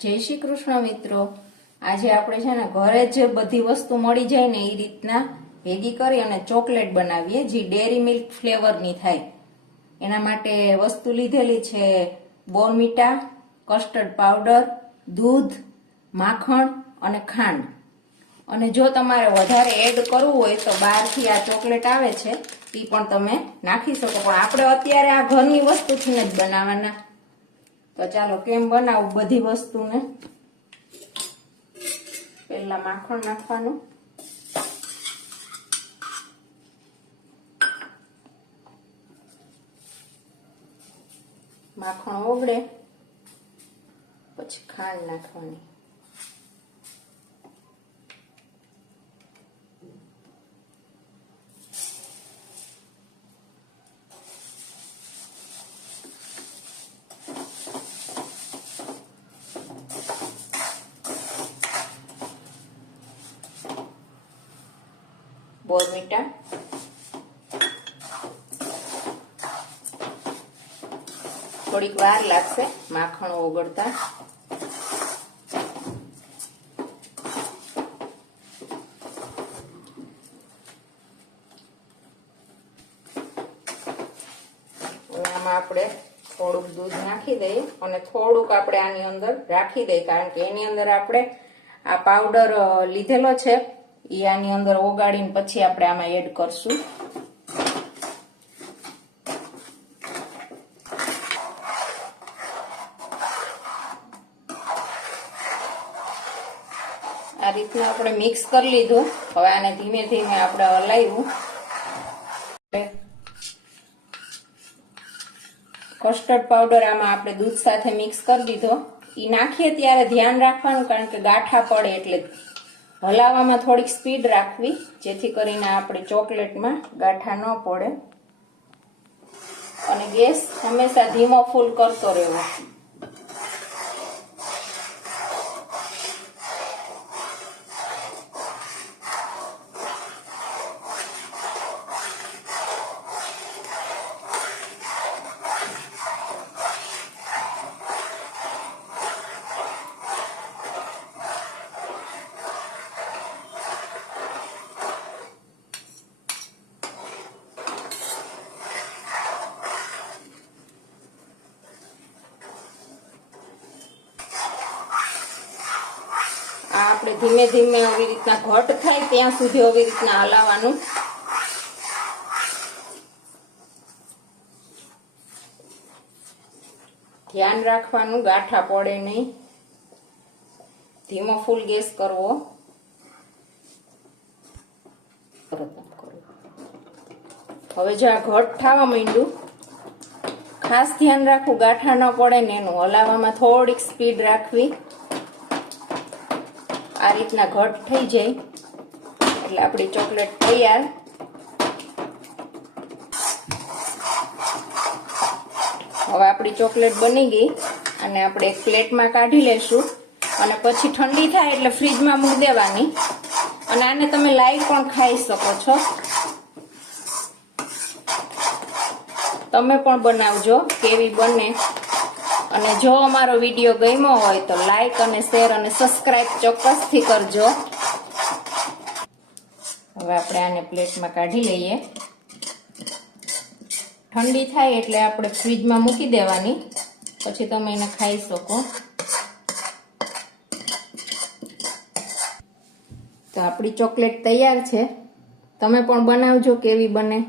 જય શ્રી કૃષ્ણ મિત્રો। આજે આપણે છે ને ઘરે જ બધી વસ્તુ મળી જાય ને એ રીતના ભેગી કરી અને ચોકલેટ બનાવીએ જે ડેરી મિલ્ક ફ્લેવરની થાય। એના માટે વસ્તુ લીધેલી છે બોર્નવિટા, કસ્ટર્ડ પાવડર, દૂધ, માખણ અને ખાંડ। અને જો તમારે વધારે એડ કરવું હોય તો બહારથી આ ચોકલેટ આવે છે એ પણ તમે નાખી શકો, પણ આપણે અત્યારે આ ઘરની વસ્તુથી જ બનાવવાના। તો ચાલો કેમ બનાવું બધી વસ્તુને। પહેલા માખણ નાખવાનું, માખણ ઓગળે પછી ખાંડ નાખવાની, બોર્નવિટા, થોડીક વાર લાગશે માખણ ઓગળતા। આમાં આપણે થોડુંક દૂધ નાખી દઈએ અને થોડુંક આપણે આની અંદર રાખી દઈએ, કારણ કે એની અંદર આપણે આ પાવડર લીધેલો છે એ આની અંદર ઓગાળીને પછી આપણે આમાં એડ કરશું। આ રીતના આપણે મિક્સ કરી લીધું। હવે આને ધીમે ધીમે આપણે હલાવ્યું। કસ્ટર્ડ પાવડર આમાં આપણે દૂધ સાથે મિક્સ કરી દીધો। એ નાખીએ ત્યારે ધ્યાન રાખવાનું, કારણ કે ગાંઠા પડે એટલે હલાવવામાં થોડીક સ્પીડ રાખવી, જેથી કરીને આપણે ચોકલેટમાં ગાંઠા ન પડે। અને ગેસ હંમેશા ધીમો ફૂલ કરતો રહેવો। આપણે ધીમે ધીમે આવી રીતના ઘટ થાય ત્યાં સુધી આવી રીતના હલાવવાનું। ધ્યાન રાખવાનું ગાંઠા પડે નહીં, ધીમો ફૂલ ગેસ કરવો। હવે જો આ ઘટ થવા માંડ્યું, ખાસ ધ્યાન રાખવું ગાંઠા ન પડે ને એનું, હલાવવામાં થોડીક સ્પીડ રાખવી। આ રીતના ઘટ થઈ જાય એટલે આપણી ચોકલેટ તૈયાર। હવે આપણી ચોકલેટ બની ગઈ અને આપણે એક પ્લેટમાં કાઢી લેશું અને પછી ઠંડી થાય એટલે ફ્રીજમાં મૂકી દેવાની। અને આને તમે લાઈવ પણ ખાઈ શકો છો। તમે પણ બનાવજો કેવી બને। અને જો અમારો વિડીયો ગમ્યો હોય તો લાઈક અને શેર અને સબસ્ક્રાઇબ ચોક્કસથી કરજો। હવે આપણે આને પ્લેટમાં કાઢી લઈએ। ઠંડી થાય એટલે આપણે ફ્રીજમાં મૂકી દેવાની, પછી તમે એને ખાઈ શકો। તો આપણી ચોકલેટ તૈયાર છે, તમે પણ બનાવજો કેવી બને।